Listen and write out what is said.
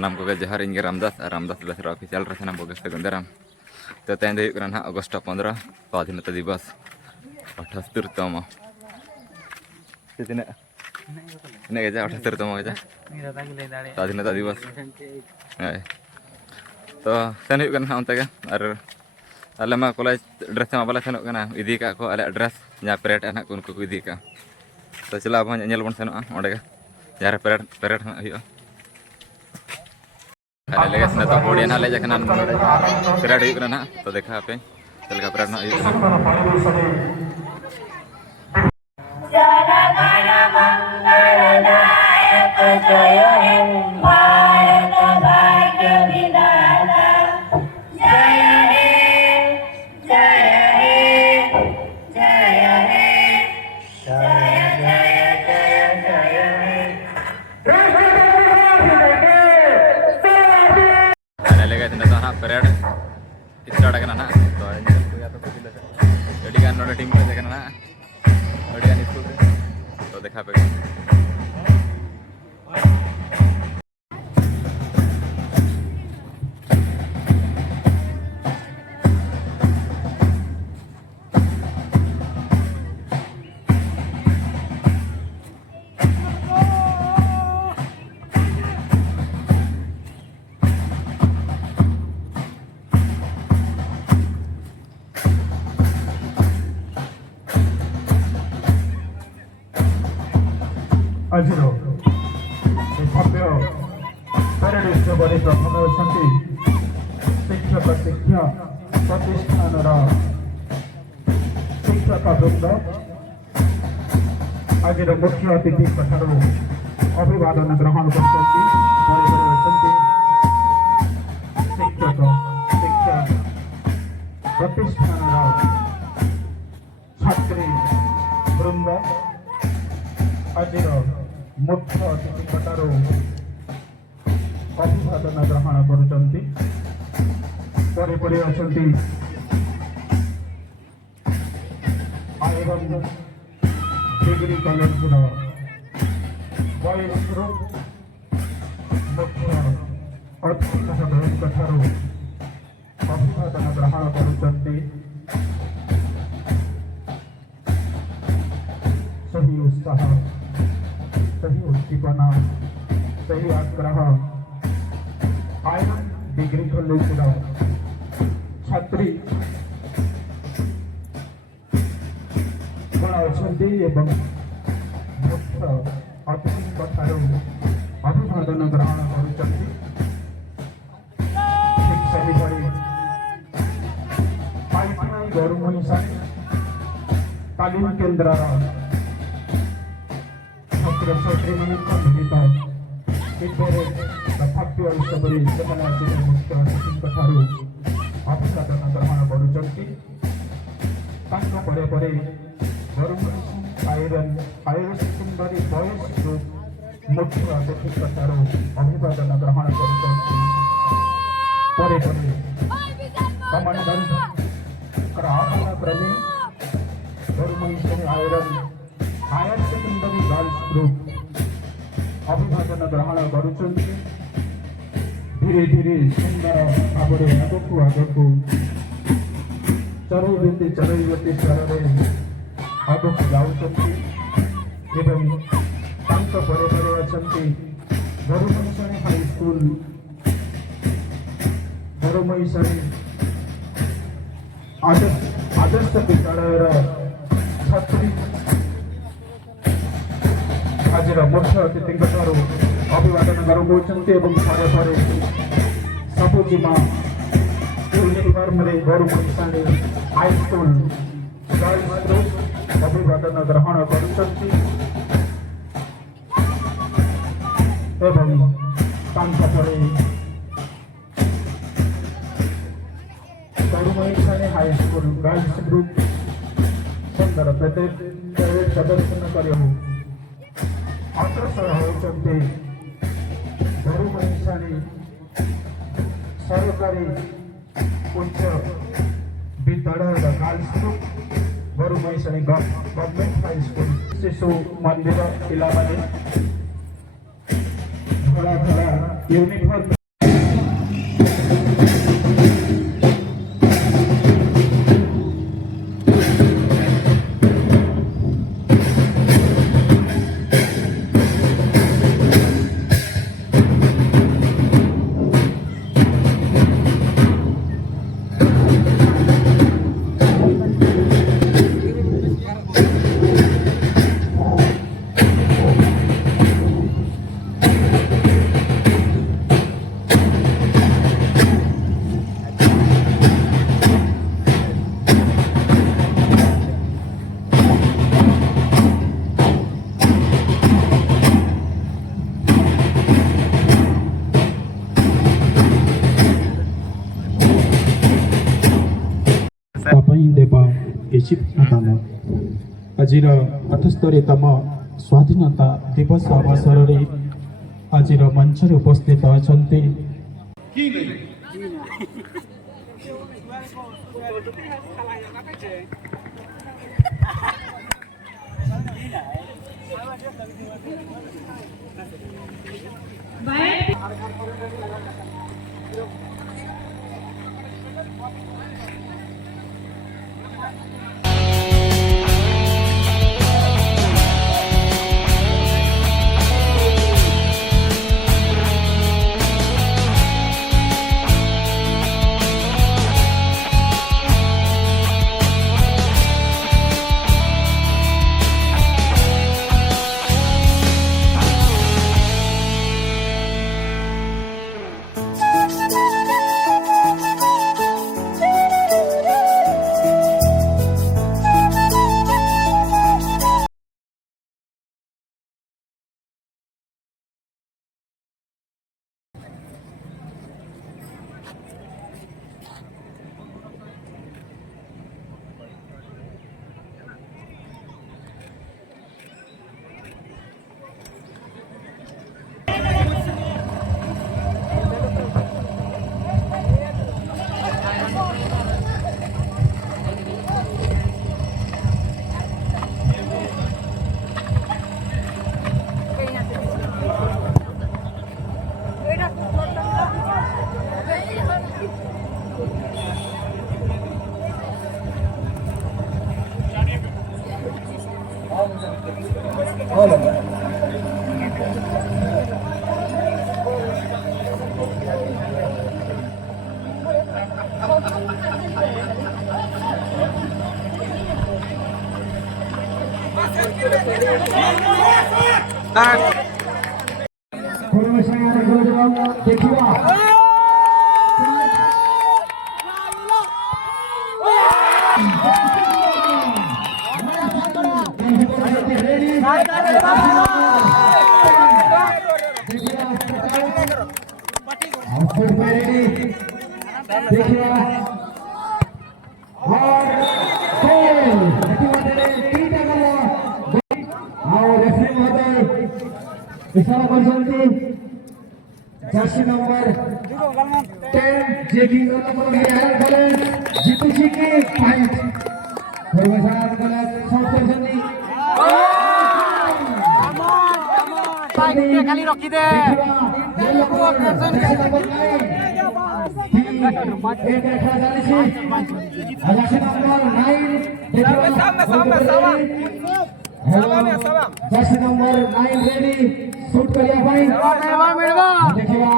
सानाम को जहर इंगे रामदास दसरा ऑफिशियल रे सानाम को गुंदराम तो तेन दे ना अगस्ट 15 स्वाधीनता दिवस 78तम कितने इने गजा 78तम गजा स्वाधीनता दिवस तो सेन होते और अले मा कॉलेज ड्रेस मा बाले सेनों इदी का को अले ड्रेस जहाँ पेरेड है को उनको इदी का तो चला अब नेल बन सेनों ओंडे जहाँ पेरेड पेरेड हुआ अरे लेगे तो मोड़ी ना ले जाकना पेरेड हुई ना तो देखा पे चलका पेरेड ना हुई पेरेड स्टार्ट करना ना तो अड़ीगान टीम को देखना ना अड़ीगान स्कूल तो देखा पे आज भव्य परेड उत्सव प्रथम अच्छा शिक्षक शिक्षा प्रतिष्ठान शिक्षक वृंद आज मुख्य अतिथि ठार अभिवादन ग्रहण कर शिक्षक शिक्षा प्रतिष्ठान छात्री वृंद आज मुख्य अतिथि ठार अभिवादन ग्रहण कर डिग्री कॉलेज बॉयज ग्रुप मुख्य अतिथि ठार अभिवादन ग्रहण कर सही उत्साह सही उद्दीपना सही आग्रह आयरन डिग्री कॉलेज छात्री अच्छा मुख्य अतिथि ठार अभिवादन ग्रहण कर गरुमहिषाणी तालीम केन्द्र छात्र छात्री मिलित तथाप्य उत्सव मुख्य अतिथि ठार अभिवादन ग्रहण कर iron higher secondary boys group मुख्य अतिथि ठार अभिवादन ग्रहण कर कमांडेंट क्रमे Garumahisani iron higher secondary girls group अभिवादन ग्रहण कर धीरे धीरे सुंदर भाव आगक चरैवती स्तर आगक जाऊँगी गरुमहिषाणी हाई स्कूल गरुमहिषाणी आदर्श विद्यालय छात्री आज मुख्य अतिथि ठार अभिवादन ग्रहण सबुजिमा uniform Garumahisani high school girls group अभिवादन ग्रहण कर Garumahisani high school girls group सुंदर प्रदर्शन कर अग्रसर होती गरुमहिषाणी सरकारी उच्च विद्यालय girls group Garumahisani government high school शिशु मंदिर पिला धड़ा धड़ा यूनिफॉर्म ପାଇଁ ଦେବା ଏଜିପ୍ଟ ଆଜିର 78ତମ ସ୍ୱାଧୀନତା ଦିବସ ଅବସରରେ ଆଜିର ମଞ୍ଚରେ ଉପସ୍ଥିତ ଅଛନ୍ତି इशारा करछन्ती जर्सी नंबर 10 जेकी नंबर हेयर कले जीतू जी की पॉइंट धर्मशाला कले शॉट करछन्ती पॉइंट खाली रखी दे जर्सी नंबर 9 रेडी शूट करिया भाई देखिबा